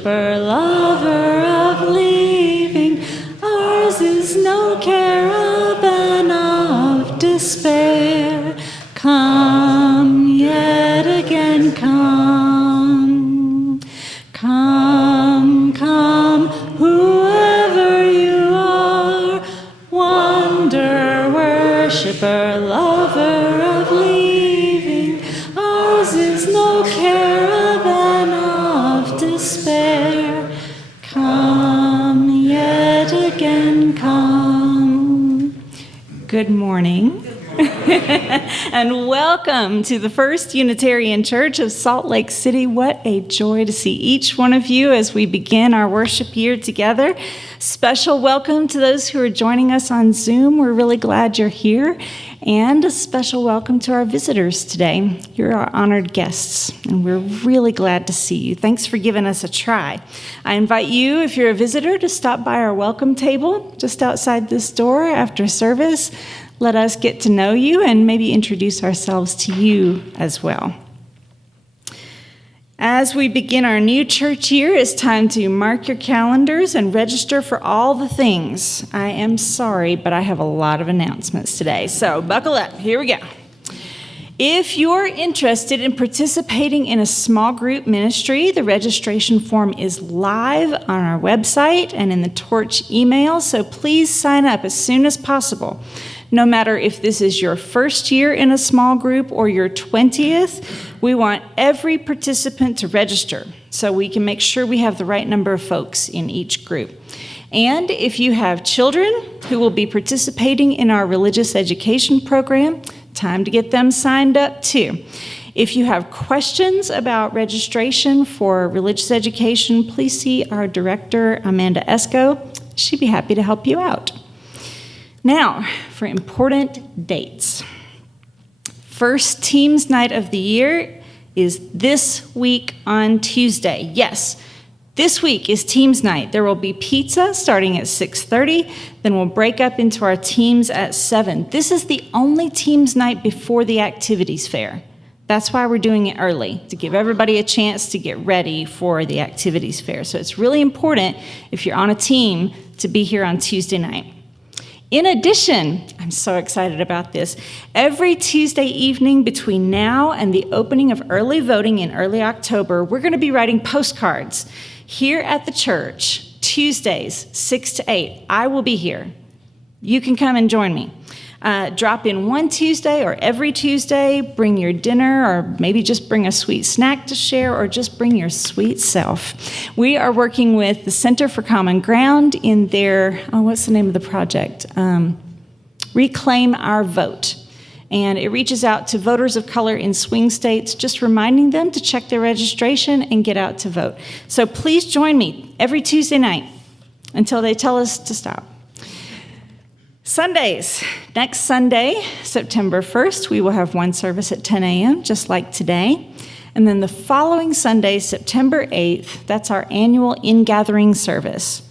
worshiper, lover of leaving. Ours is no caravan of despair. Come, yet again come. Come, come, whoever you are, wonder worshiper, lover of leaving. Ours is no caravan of despair. Come, yet again come. Good morning. And welcome to the First Unitarian Church of Salt Lake City. What a joy to see each one of you as we begin our worship year together. Special welcome to those who are joining us on Zoom. We're really glad you're here. And a special welcome to our visitors today. You're our honored guests, and we're really glad to see you. Thanks for giving us a try. I invite you, if you're a visitor, to stop by our welcome table just outside this door after service. Let us get to know you and maybe introduce ourselves to you as well. As we begin our new church year, it's time to mark your calendars and register for all the things. I am sorry, but I have a lot of announcements today, so buckle up. Here we go. If you're interested in participating in a small group ministry, the registration form is live on our website and in the Torch email, so please sign up as soon as possible. No matter if this is your first year in a small group or your 20th, we want every participant to register so we can make sure we have the right number of folks in each group. And if you have children who will be participating in our religious education program, time to get them signed up too. If you have questions about registration for religious education, please see our director, Amanda Esco. She'd be happy to help you out. Now, for important dates. First Teams Night of the year is this week on Tuesday. Yes, this week is Teams Night. There will be pizza starting at 6:30, then we'll break up into our teams at 7. This is the only Teams Night before the activities fair. That's why we're doing it early, to give everybody a chance to get ready for the activities fair. So it's really important, if you're on a team, to be here on Tuesday night. In addition, I'm so excited about this, every Tuesday evening between now and the opening of early voting in early October, we're going to be writing postcards here at the church, Tuesdays, 6 to 8. I will be here. You can come and join me. Drop in one Tuesday or every Tuesday, bring your dinner, or maybe just bring a sweet snack to share, or just bring your sweet self. We are working with the Center for Common Ground in their, what's the name of the project? Reclaim Our Vote. And it reaches out to voters of color in swing states, just reminding them to check their registration and get out to vote. So please join me every Tuesday night until they tell us to stop. Sundays. Next Sunday, September 1st, we will have one service at 10 a.m., just like today. And then the following Sunday, September 8th, that's our annual in-gathering service.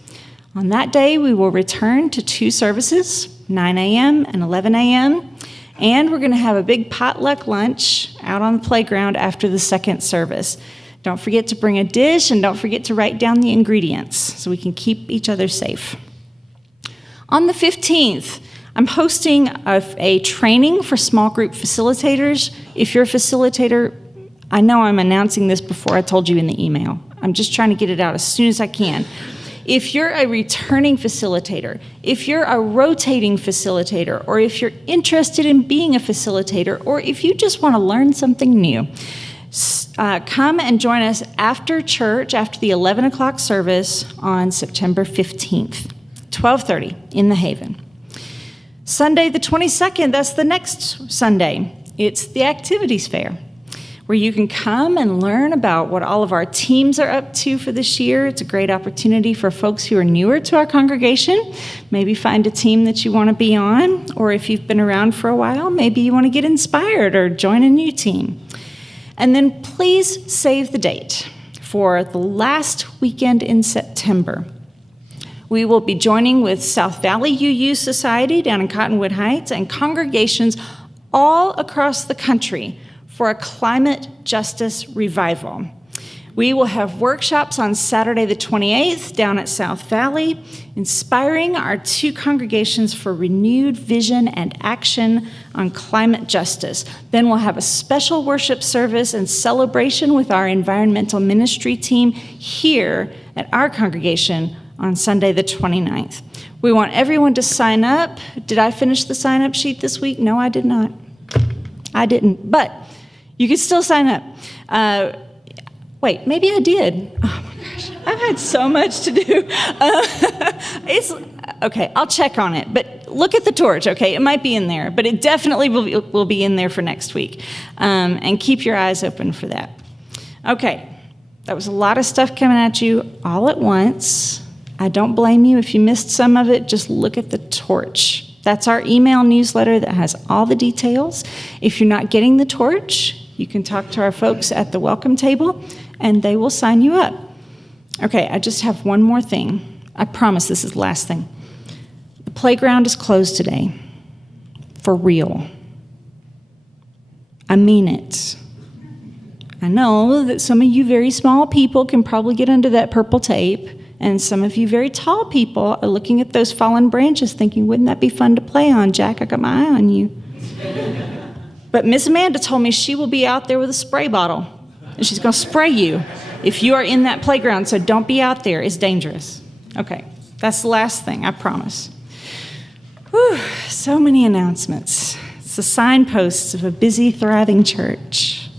On that day, we will return to 2 services, 9 a.m. and 11 a.m., and we're going to have a big potluck lunch out on the playground after the second service. Don't forget to bring a dish, and don't forget to write down the ingredients so we can keep each other safe. On the 15th, I'm hosting a training for small group facilitators. If you're a facilitator, I know I'm announcing this before I told you in the email. I'm just trying to get it out as soon as I can. If you're a returning facilitator, if you're a rotating facilitator, or if you're interested in being a facilitator, or if you just want to learn something new, come and join us after church, after the 11 o'clock service on September 15th. 12:30 in the Haven. Sunday the 22nd, that's the next Sunday. It's the activities fair, where you can come and learn about what all of our teams are up to for this year. It's a great opportunity for folks who are newer to our congregation. Maybe find a team that you want to be on, or if you've been around for a while, maybe you want to get inspired or join a new team. And then please save the date for the last weekend in September. We will be joining with South Valley UU Society down in Cottonwood Heights and congregations all across the country for a climate justice revival. We will have workshops on Saturday the 28th down at South Valley, inspiring our two congregations for renewed vision and action on climate justice. Then we'll have a special worship service and celebration with our environmental ministry team here at our congregation on Sunday the 29th. We want everyone to sign up. Did I finish the sign-up sheet this week? No, I did not. I didn't, but you can still sign up. Wait, maybe I did. Oh my gosh, I've had so much to do. Okay, I'll check on it, but look at the torch, okay? It might be in there, but it definitely will be in there for next week. And keep your eyes open for that. Okay, that was a lot of stuff coming at you all at once. I don't blame you if you missed some of it. Just look at the torch. That's our email newsletter that has all the details. If you're not getting the torch, you can talk to our folks at the welcome table, and they will sign you up. Okay, I just have one more thing. I promise this is the last thing. The playground is closed today. For real. I mean it. I know that some of you very small people can probably get under that purple tape, and some of you very tall people are looking at those fallen branches thinking, wouldn't that be fun to play on, Jack? I got my eye on you. But Miss Amanda told me she will be out there with a spray bottle, and she's going to spray you if you are in that playground, so don't be out there. It's dangerous. Okay, that's the last thing, I promise. Whew, so many announcements. It's the signposts of a busy, thriving church.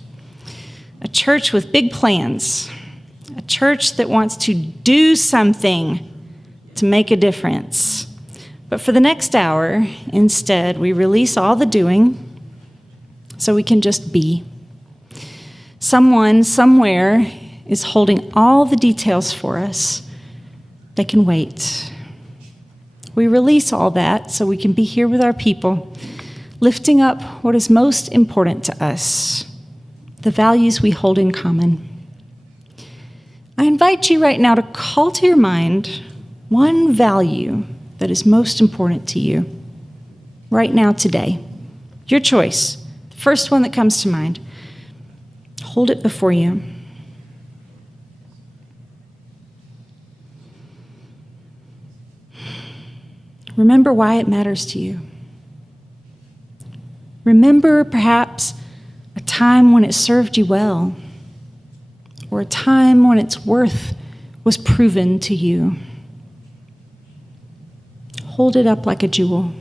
A church with big plans. A church that wants to do something to make a difference. But for the next hour, instead, we release all the doing so we can just be. Someone, somewhere, is holding all the details for us. They can wait. We release all that so we can be here with our people, lifting up what is most important to us, the values we hold in common. I invite you right now to call to your mind one value that is most important to you right now, today. Your choice, the first one that comes to mind. Hold it before you. Remember why it matters to you. Remember perhaps a time when it served you well, or a time when its worth was proven to you. Hold it up like a jewel.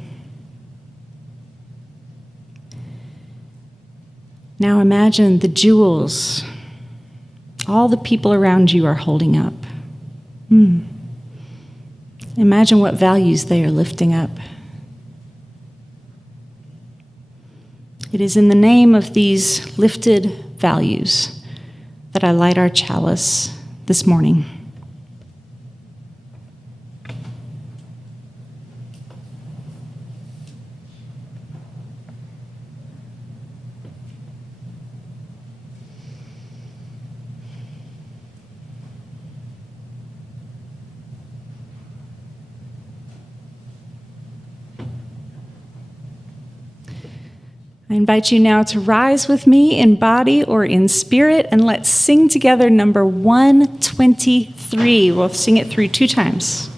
Now imagine the jewels all the people around you are holding up. Imagine what values they are lifting up. It is in the name of these lifted values that I light our chalice this morning. I invite you now to rise with me in body or in spirit, and let's sing together number 123. We'll sing it through 2 times.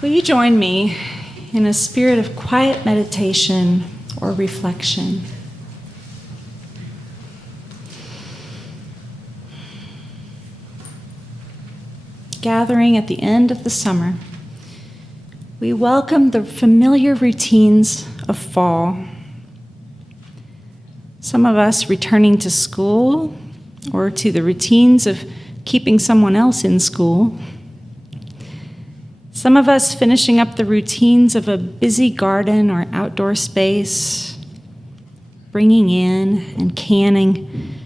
Will you join me in a spirit of quiet meditation or reflection? Gathering at the end of the summer, we welcome the familiar routines of fall. Some of us returning to school or to the routines of keeping someone else in school. Some of us finishing up the routines of a busy garden or outdoor space, bringing in and canning,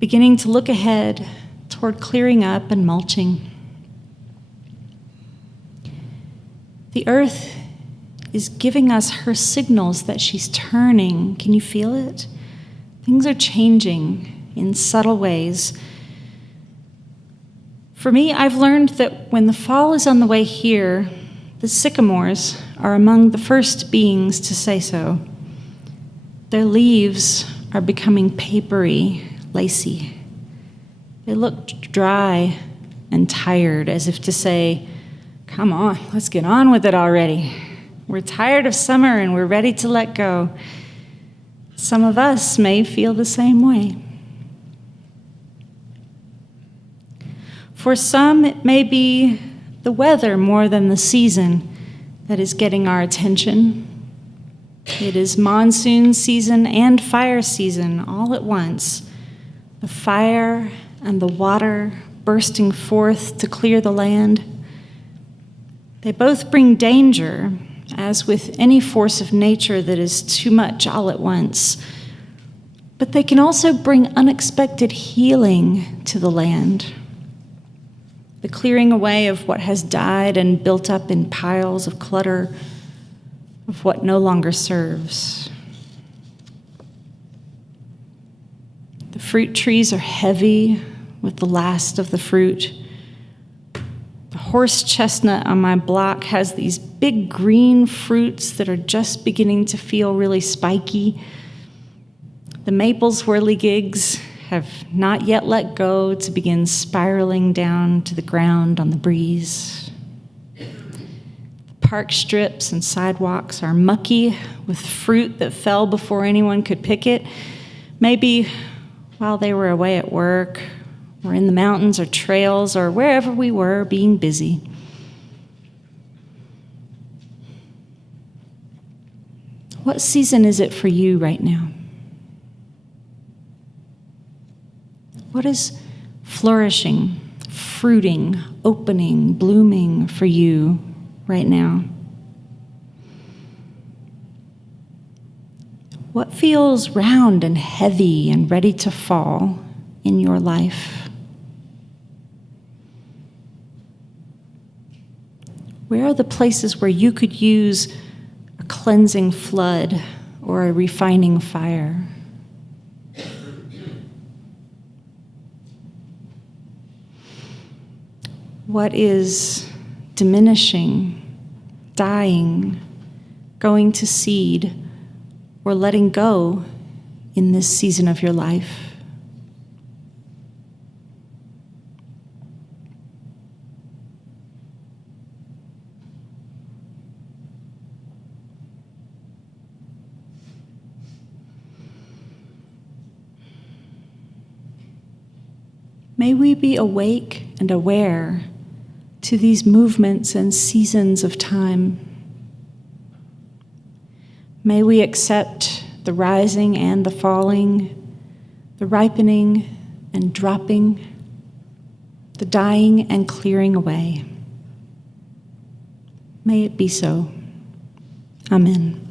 beginning to look ahead toward clearing up and mulching. The earth is giving us her signals that she's turning. Can you feel it? Things are changing in subtle ways. For me, I've learned that when the fall is on the way here, the sycamores are among the first beings to say so. Their leaves are becoming papery, lacy. They look dry and tired, as if to say, come on, let's get on with it already. We're tired of summer and we're ready to let go. Some of us may feel the same way. For some, it may be the weather more than the season that is getting our attention. It is monsoon season and fire season all at once. The fire and the water bursting forth to clear the land. They both bring danger, as with any force of nature that is too much all at once. But they can also bring unexpected healing to the land. The clearing away of what has died and built up in piles of clutter, of what no longer serves. The fruit trees are heavy with the last of the fruit. The horse chestnut on my block has these big green fruits that are just beginning to feel really spiky. The maples whirligigs have not yet let go to begin spiraling down to the ground on the breeze. The park strips and sidewalks are mucky with fruit that fell before anyone could pick it, maybe while they were away at work, or in the mountains or trails, or wherever we were being busy. What season is it for you right now? What is flourishing, fruiting, opening, blooming for you right now? What feels round and heavy and ready to fall in your life? Where are the places where you could use a cleansing flood or a refining fire? What is diminishing, dying, going to seed, or letting go in this season of your life? May we be awake and aware to these movements and seasons of time. May we accept the rising and the falling, the ripening and dropping, the dying and clearing away. May it be so. Amen.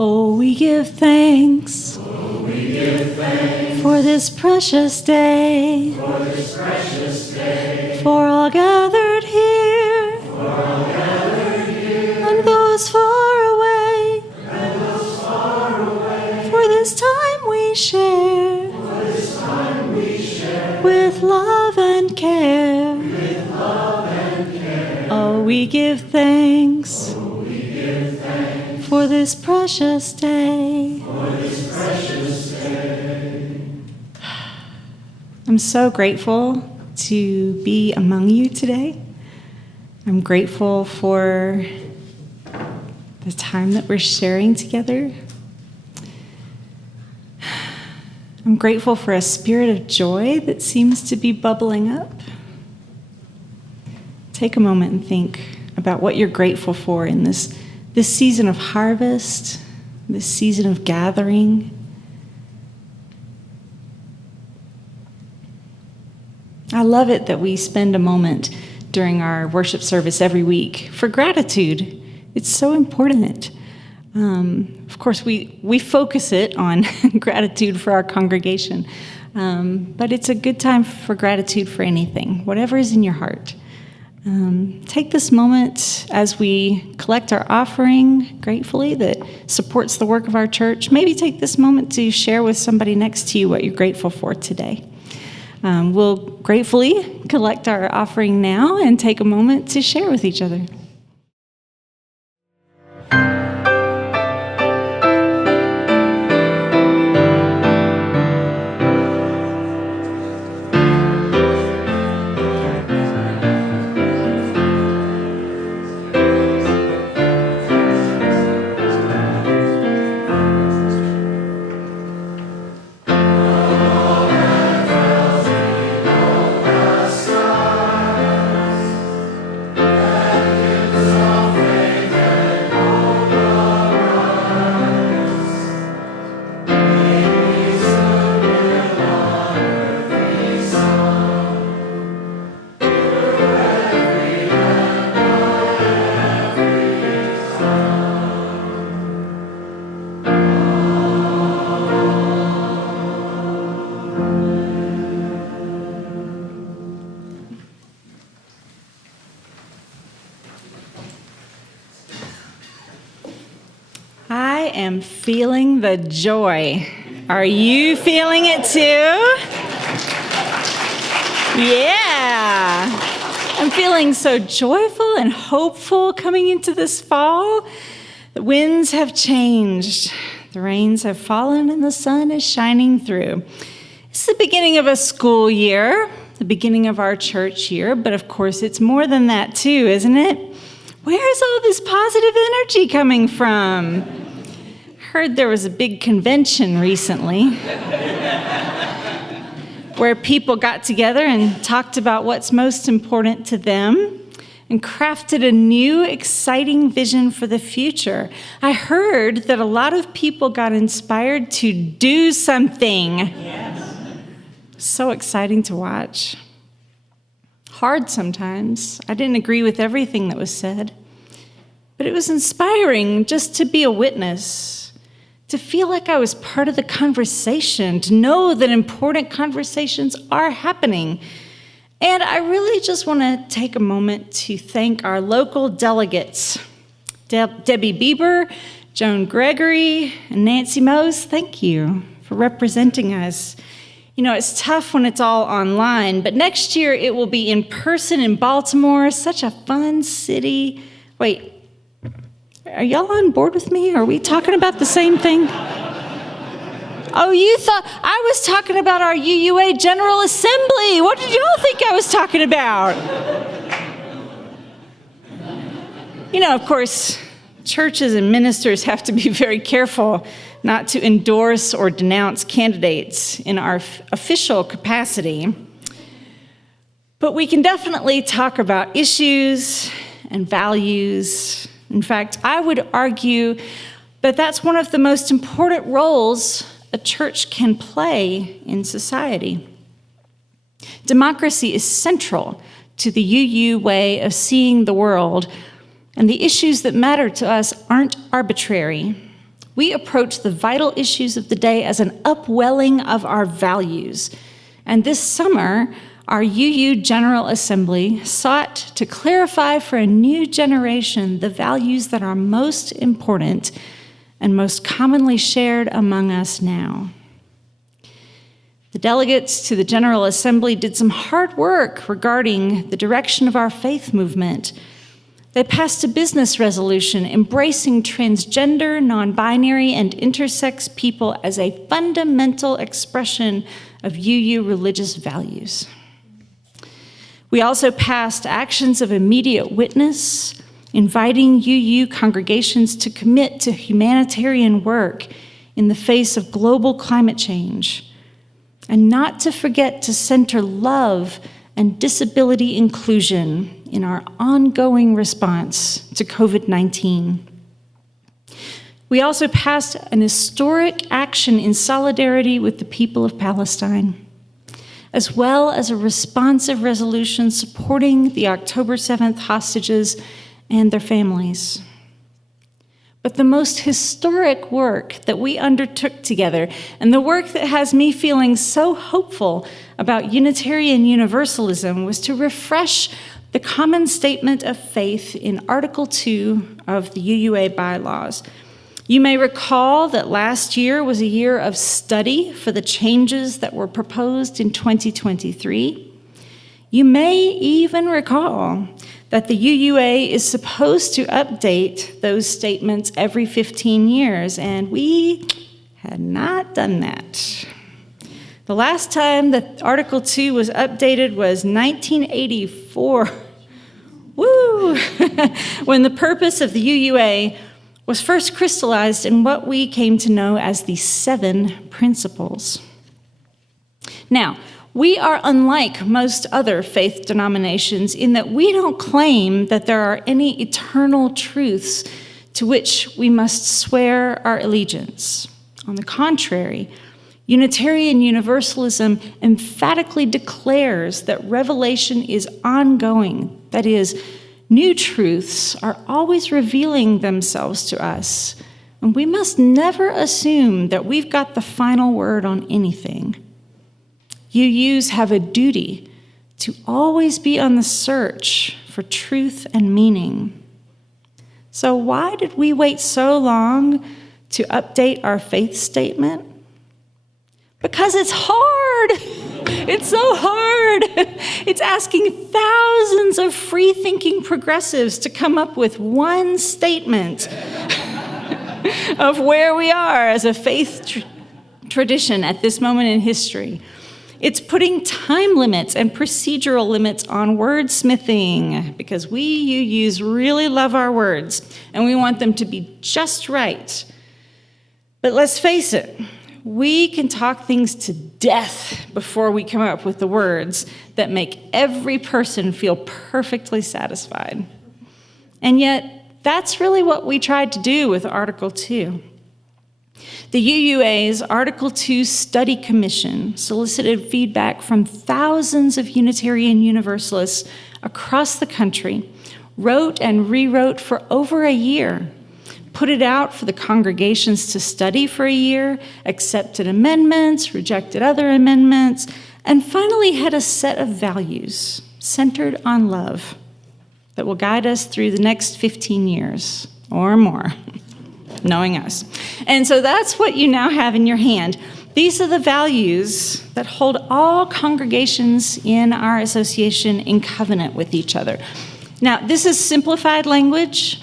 Oh, we give thanks, for this precious day, for all gathered here, and those far away, for this time we share, with love and care. Oh, we give thanks. For this precious day. I'm so grateful to be among you today. I'm grateful for the time that we're sharing together. I'm grateful for a spirit of joy that seems to be bubbling up. Take a moment and think about what you're grateful for in this season of harvest, this season of gathering. I love it that we spend a moment during our worship service every week for gratitude. It's so important. Of course, we focus it on gratitude for our congregation, but it's a good time for gratitude for anything, whatever is in your heart. Take this moment as we collect our offering gratefully that supports the work of our church. Maybe take this moment to share with somebody next to you what you're grateful for today. We'll gratefully collect our offering now and take a moment to share with each other. I am feeling the joy. Are you feeling it too? Yeah. I'm feeling so joyful and hopeful coming into this fall. The winds have changed. The rains have fallen and the sun is shining through. It's the beginning of a school year, the beginning of our church year, but of course it's more than that too, isn't it? Where's all this positive energy coming from? Heard there was a big convention recently where people got together and talked about what's most important to them and crafted a new, exciting vision for the future. I heard that a lot of people got inspired to do something. Yes. So exciting to watch. Hard sometimes. I didn't agree with everything that was said, but it was inspiring just to be a witness, to feel like I was part of the conversation, to know that important conversations are happening. And I really just want to take a moment to thank our local delegates, Debbie Bieber, Joan Gregory, and Nancy Mose. Thank you for representing us. You know, it's tough when it's all online, but next year it will be in person in Baltimore. Such a fun city. Wait, are y'all on board with me? Are we talking about the same thing? Oh, you thought I was talking about our UUA General Assembly. What did y'all think I was talking about? You know, of course, churches and ministers have to be very careful not to endorse or denounce candidates in our official capacity, but we can definitely talk about issues and values. In fact, I would argue that that's one of the most important roles a church can play in society. Democracy is central to the UU way of seeing the world, and the issues that matter to us aren't arbitrary. We approach the vital issues of the day as an upwelling of our values. And this summer, our UU General Assembly sought to clarify for a new generation the values that are most important and most commonly shared among us now. The delegates to the General Assembly did some hard work regarding the direction of our faith movement. They passed a business resolution embracing transgender, non-binary, and intersex people as a fundamental expression of UU religious values. We also passed actions of immediate witness, inviting UU congregations to commit to humanitarian work in the face of global climate change, and not to forget to center love and disability inclusion in our ongoing response to COVID-19. We also passed an historic action in solidarity with the people of Palestine, as well as a responsive resolution supporting the October 7th hostages and their families. But the most historic work that we undertook together, and the work that has me feeling so hopeful about Unitarian Universalism, was to refresh the common statement of faith in Article 2 of the UUA bylaws. You may recall that last year was a year of study for the changes that were proposed in 2023. You may even recall that the UUA is supposed to update those statements every 15 years, and we had not done that. The last time that Article 2 was updated was 1984. Woo! When the purpose of the UUA was first crystallized in what we came to know as the 7 principles. Now, we are unlike most other faith denominations in that we don't claim that there are any eternal truths to which we must swear our allegiance. On the contrary, Unitarian Universalism emphatically declares that revelation is ongoing. That is, new truths are always revealing themselves to us, and we must never assume that we've got the final word on anything. UUs have a duty to always be on the search for truth and meaning. So why did we wait so long to update our faith statement? Because it's hard. It's so hard. It's asking thousands of free-thinking progressives to come up with one statement of where we are as a faith tradition at this moment in history. It's putting time limits and procedural limits on wordsmithing, because we UUs really love our words, and we want them to be just right. But let's face it, we can talk things to death before we come up with the words that make every person feel perfectly satisfied. And yet, that's really what we tried to do with Article 2. The UUA's Article 2 Study Commission solicited feedback from thousands of Unitarian Universalists across the country, wrote and rewrote for over a year, put it out for the congregations to study for a year, accepted amendments, rejected other amendments, and finally had a set of values centered on love that will guide us through the next 15 years or more. Knowing us. And so that's what you now have in your hand. These are the values that hold all congregations in our association in covenant with each other. Now, this is simplified language.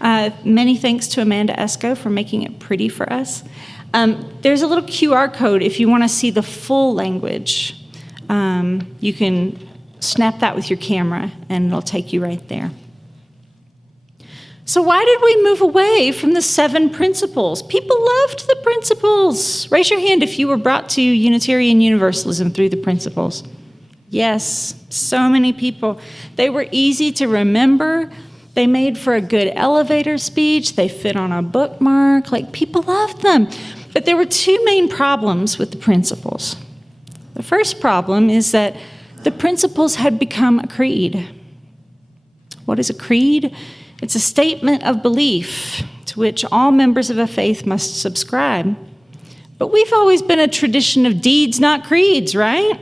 Many thanks to Amanda Esco for making it pretty for us. There's a little QR code if you want to see the full language. You can snap that with your camera, and it'll take you right there. So why did we move away from the 7 principles? People loved the principles. Raise your hand if you were brought to Unitarian Universalism through the principles. Yes, so many people. They were easy to remember. They made for a good elevator speech. They fit on a bookmark. Like, people loved them. But there were 2 main problems with the principles. The first problem is that the principles had become a creed. What is a creed? It's a statement of belief to which all members of a faith must subscribe. But we've always been a tradition of deeds, not creeds, right?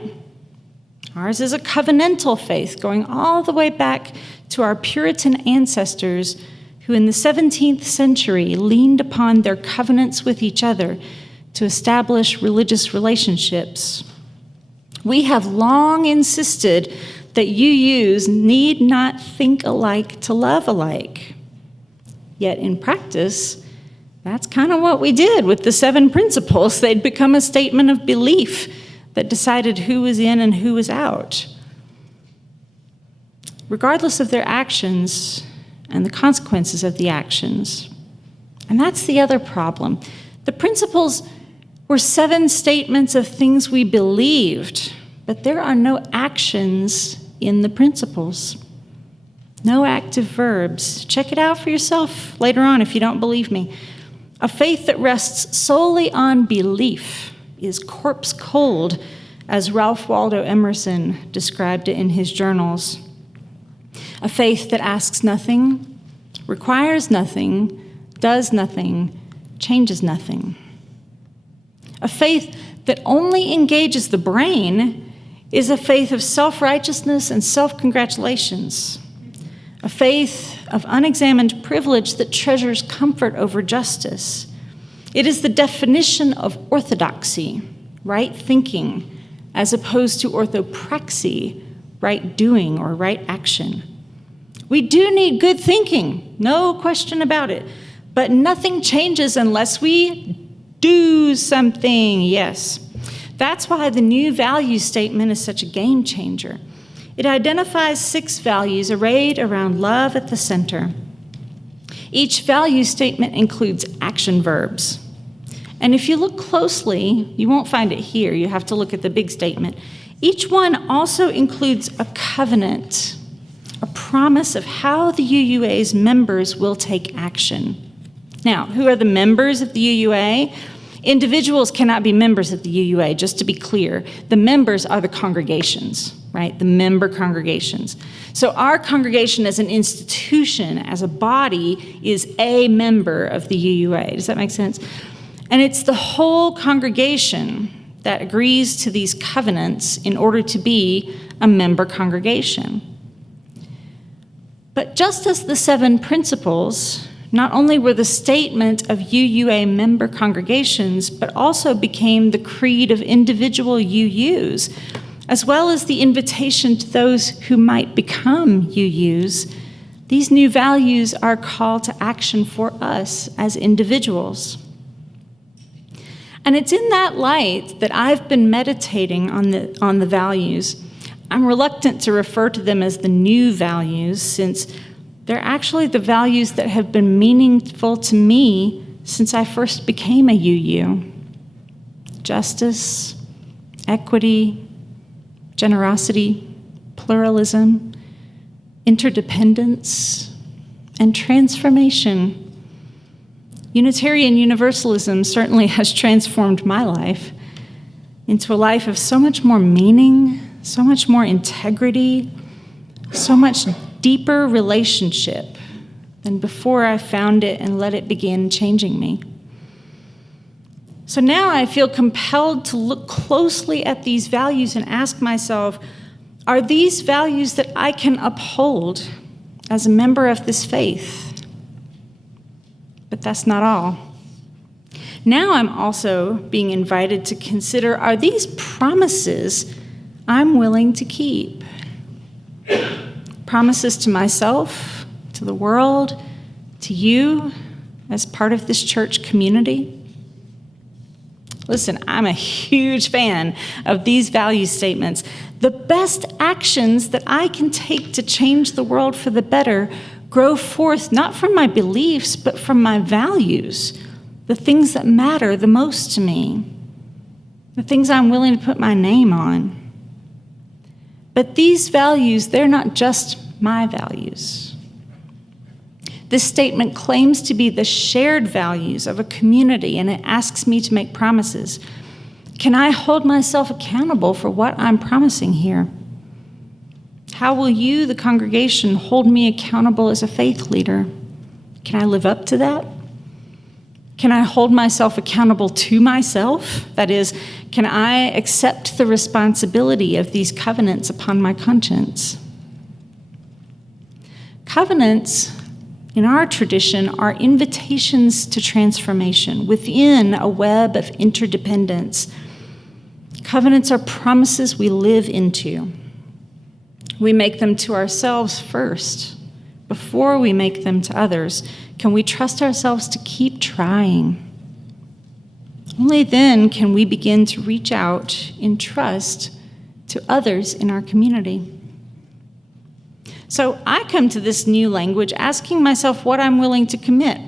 Ours is a covenantal faith going all the way back to our Puritan ancestors who in the 17th century leaned upon their covenants with each other to establish religious relationships. We have long insisted that UUs need not think alike to love alike. Yet in practice, that's kind of what we did with the 7 principles. They'd become a statement of belief that decided who was in and who was out. Regardless of their actions and the consequences of the actions. And that's the other problem. The principles were 7 statements of things we believed, but there are no actions in the principles. No active verbs. Check it out for yourself later on if you don't believe me. A faith that rests solely on belief is corpse cold, as Ralph Waldo Emerson described it in his journals. A faith that asks nothing, requires nothing, does nothing, changes nothing. A faith that only engages the brain is a faith of self-righteousness and self-congratulations, a faith of unexamined privilege that treasures comfort over justice. It is the definition of orthodoxy, right thinking, as opposed to orthopraxy, right doing or right action. We do need good thinking, no question about it, but nothing changes unless we do something, yes. That's why the new value statement is such a game changer. It identifies 6 values arrayed around love at the center. Each value statement includes action verbs. And if you look closely, you won't find it here. You have to look at the big statement. Each one also includes a covenant, a promise of how the UUA's members will take action. Now, who are the members of the UUA? Individuals cannot be members of the UUA, just to be clear. The members are the congregations, right? The member congregations. So our congregation as an institution, as a body, is a member of the UUA. Does that make sense? And it's the whole congregation that agrees to these covenants in order to be a member congregation. But just as the 7 principles not only were the statement of UUA member congregations, but also became the creed of individual UUs, as well as the invitation to those who might become UUs. These new values are a call to action for us as individuals. And it's in that light that I've been meditating on the values. I'm reluctant to refer to them as the new values, since they're actually the values that have been meaningful to me since I first became a UU. Justice, equity, generosity, pluralism, interdependence, and transformation. Unitarian Universalism certainly has transformed my life into a life of so much more meaning, so much more integrity, so much deeper relationship than before I found it and let it begin changing me. So now I feel compelled to look closely at these values and ask myself, are these values that I can uphold as a member of this faith? But that's not all. Now I'm also being invited to consider, are these promises I'm willing to keep? Promises to myself, to the world, to you as part of this church community? Listen, I'm a huge fan of these value statements. The best actions that I can take to change the world for the better grow forth not from my beliefs, but from my values, the things that matter the most to me, the things I'm willing to put my name on. But these values, they're not just my values. This statement claims to be the shared values of a community, and it asks me to make promises. Can I hold myself accountable for what I'm promising here? How will you, the congregation, hold me accountable as a faith leader? Can I live up to that? Can I hold myself accountable to myself? That is, can I accept the responsibility of these covenants upon my conscience? Covenants, in our tradition, are invitations to transformation within a web of interdependence. Covenants are promises we live into. We make them to ourselves first, before we make them to others. Can we trust ourselves to keep trying? Only then can we begin to reach out in trust to others in our community. So I come to this new language asking myself what I'm willing to commit.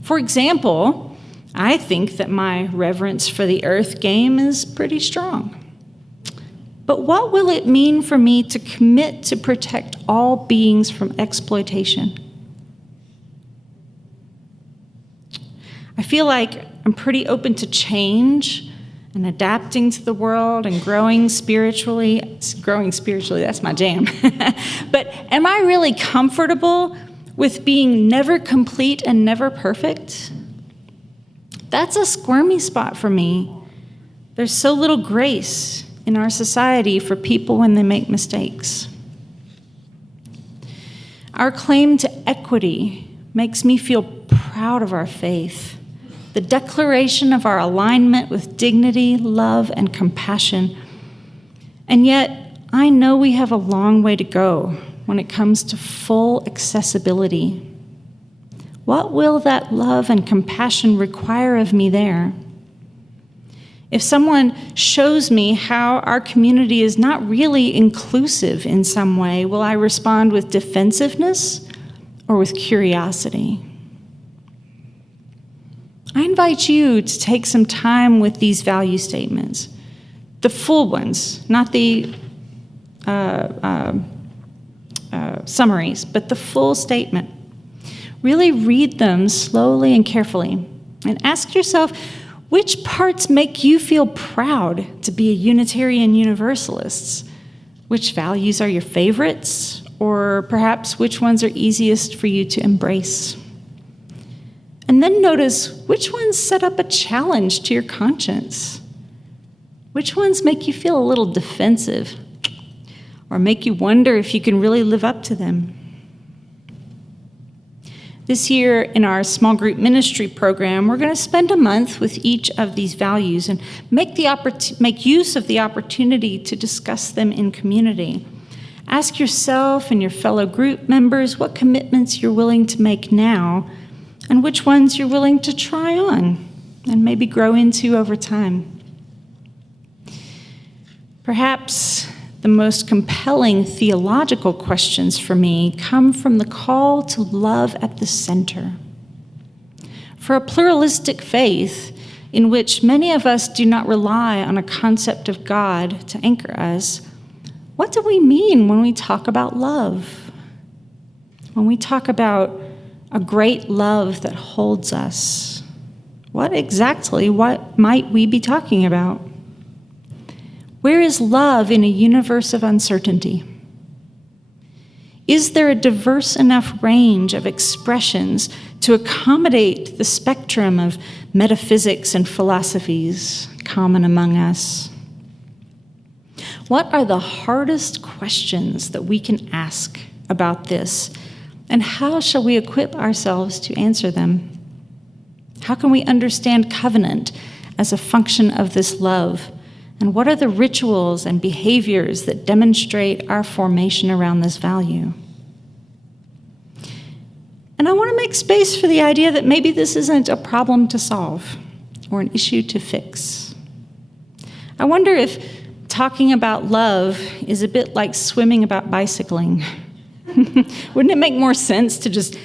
For example, I think that my reverence for the earth game is pretty strong. But what will it mean for me to commit to protect all beings from exploitation? I feel like I'm pretty open to change and adapting to the world and growing spiritually. Growing spiritually, that's my jam. But am I really comfortable with being never complete and never perfect? That's a squirmy spot for me. There's so little grace in our society for people when they make mistakes. Our claim to equity makes me feel proud of our faith, the declaration of our alignment with dignity, love, and compassion. And yet, I know we have a long way to go when it comes to full accessibility. What will that love and compassion require of me there? If someone shows me how our community is not really inclusive in some way, will I respond with defensiveness or with curiosity? I invite you to take some time with these value statements, the full ones, not the summaries, but the full statement. Really read them slowly and carefully and ask yourself, which parts make you feel proud to be a Unitarian Universalist? Which values are your favorites? Or perhaps which ones are easiest for you to embrace? And then notice which ones set up a challenge to your conscience. Which ones make you feel a little defensive or make you wonder if you can really live up to them? This year in our small group ministry program, we're going to spend a month with each of these values and make use of the opportunity to discuss them in community. Ask yourself and your fellow group members what commitments you're willing to make now and which ones you're willing to try on and maybe grow into over time. Perhaps the most compelling theological questions for me come from the call to love at the center. For a pluralistic faith in which many of us do not rely on a concept of God to anchor us, what do we mean when we talk about love? When we talk about a great love that holds us, what might we be talking about? Where is love in a universe of uncertainty? Is there a diverse enough range of expressions to accommodate the spectrum of metaphysics and philosophies common among us? What are the hardest questions that we can ask about this, and how shall we equip ourselves to answer them? How can we understand covenant as a function of this love? And what are the rituals and behaviors that demonstrate our formation around this value? And I want to make space for the idea that maybe this isn't a problem to solve or an issue to fix. I wonder if talking about love is a bit like swimming about bicycling. Wouldn't it make more sense to just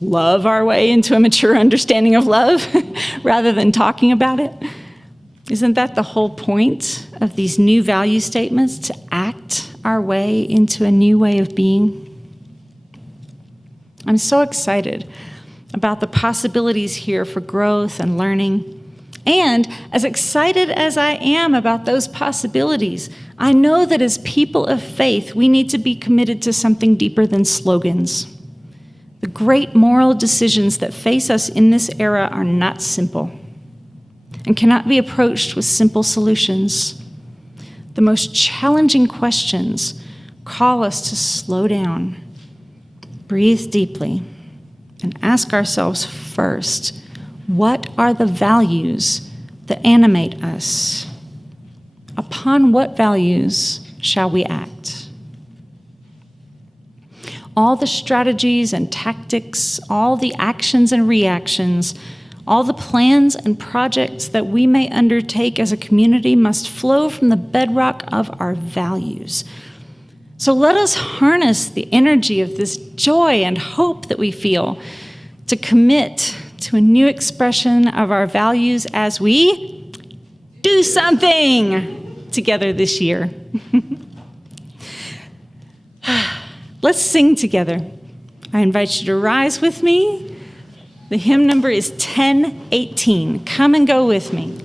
love our way into a mature understanding of love rather than talking about it? Isn't that the whole point of these new value statements, to act our way into a new way of being? I'm so excited about the possibilities here for growth and learning. And as excited as I am about those possibilities, I know that as people of faith, we need to be committed to something deeper than slogans. The great moral decisions that face us in this era are not simple and cannot be approached with simple solutions. The most challenging questions call us to slow down, breathe deeply, and ask ourselves first, what are the values that animate us? Upon what values shall we act? All the strategies and tactics, all the actions and reactions, all the plans and projects that we may undertake as a community must flow from the bedrock of our values. So let us harness the energy of this joy and hope that we feel to commit to a new expression of our values as we do something together this year. Let's sing together. I invite you to rise with me. The hymn number is 1018. Come and go with me.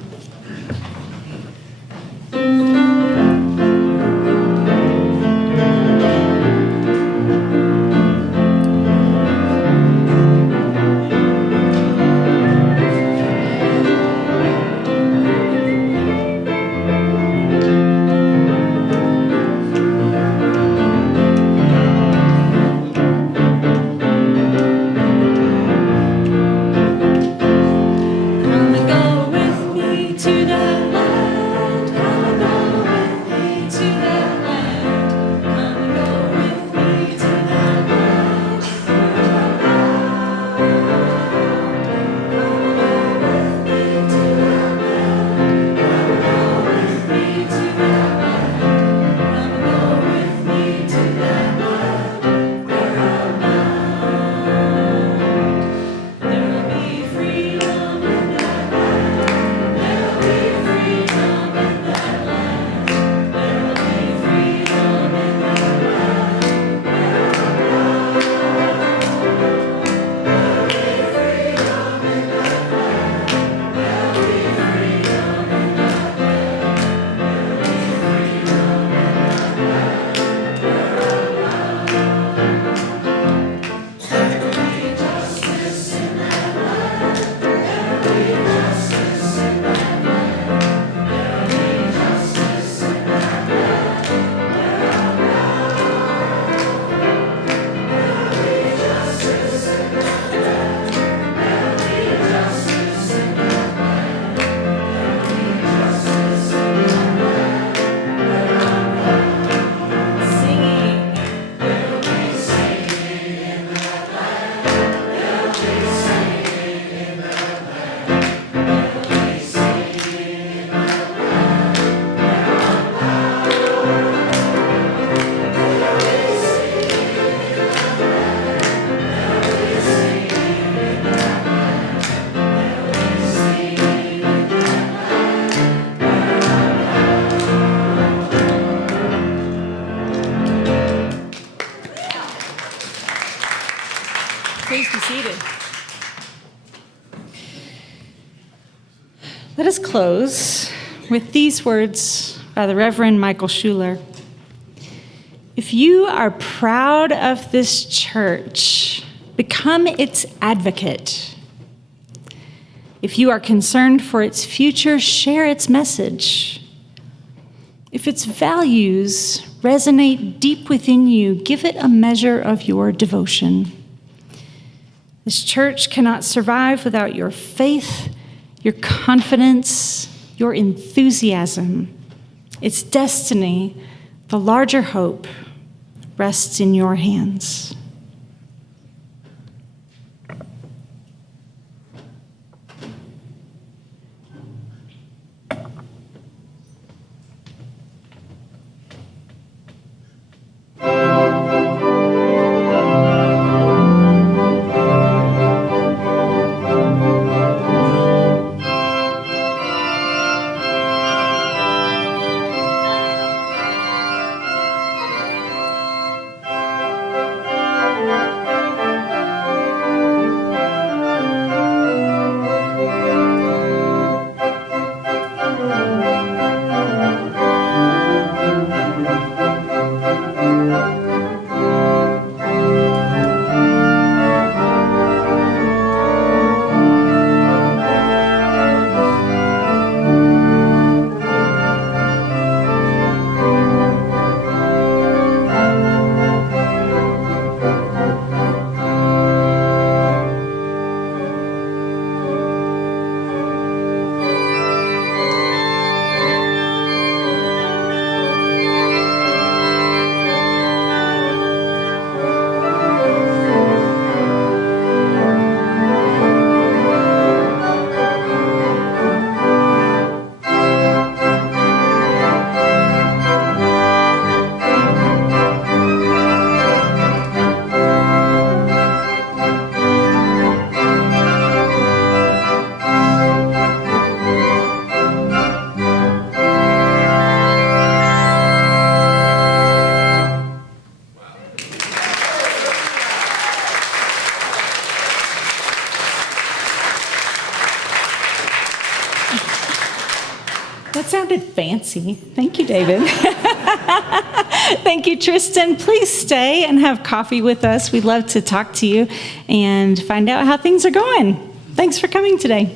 Let us close with these words by the Reverend Michael Schuler. If you are proud of this church, become its advocate. If you are concerned for its future, share its message. If its values resonate deep within you, give it a measure of your devotion. This church cannot survive without your faith, your confidence, your enthusiasm. Its destiny, the larger hope, rests in your hands. fancy. Thank you, David. Thank you, Tristan. Please stay and have coffee with us. We'd love to talk to you and find out how things are going. Thanks for coming today.